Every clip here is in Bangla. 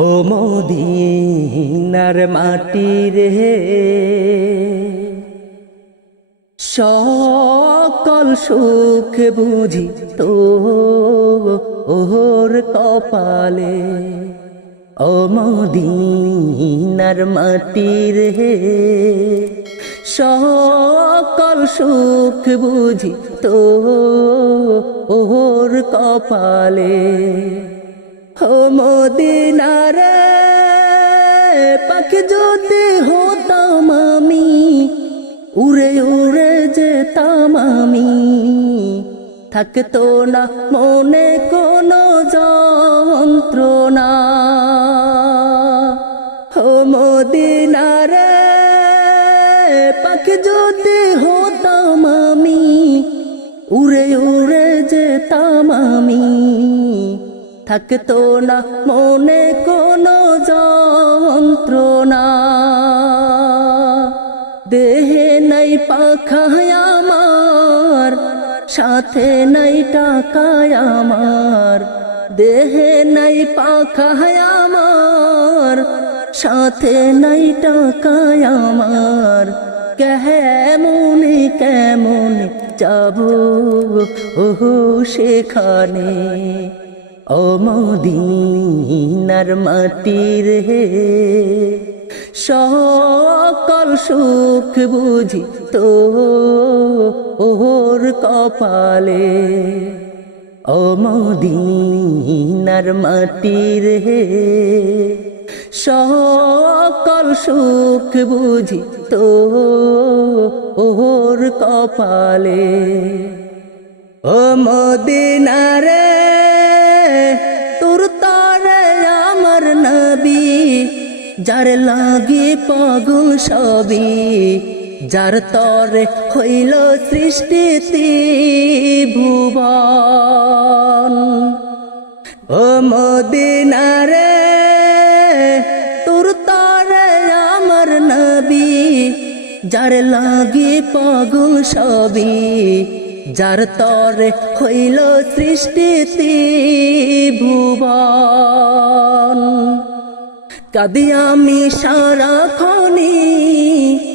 ও মদিনার মাটি রে, সকল সুখ বুঝি তো ওর কপালে। ও মদিনার মাটি রে, সকল সুখ বুঝি তো ওর কপালে। ও মদিনার পাখি যদি হতাম আমি, উড়ে উড়ে যেতাম আমি, থাকতো না মনে কোনো যন্ত্রণা। ও মদিনার পাখি যদি হতাম আমি, উড়ে উড়ে যেতাম আমি, থাকতো না মনে কোনো যন্ত্রণা। দেহে নাই পাখায় আমার, সাথে নাই টাকায় আমার। দেহে নাই পাখায় আমার, সাথে নাই টাকায় আমার। কেমনে কেমনে যাবো সেখানে। ও মদিনার মাটি রে, সকল সুখ বুঝি তো ওর কপালে। ও মদিনার মাটি রে, সকল সুখ বুঝি তো ওর কপালে। ও মদিনার তোর তরে আমার নবী, যার লাগে পাগল সবই, যার তরে হইল সৃষ্টি ত্রিভুবন। ও মদিনার তোর তরে আমার নবী, যার লাগে পাগল সবই, যার তরে হইল সৃষ্টি ত্রিভুবন। কাঁদি আমি সারাক্ষণি,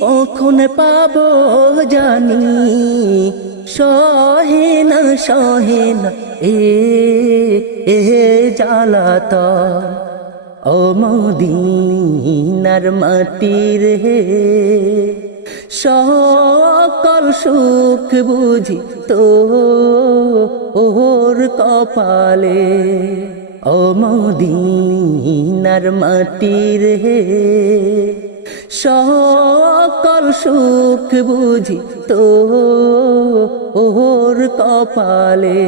কখন পাবো জানি, সহে না এ জ্বালাতন। ও মদিনার মাটি রে, সকল সুখ বুঝি তো ওর কপালে। ও মদিনার মাটি রে, সকল সুখ বুঝি তো ওর কপালে।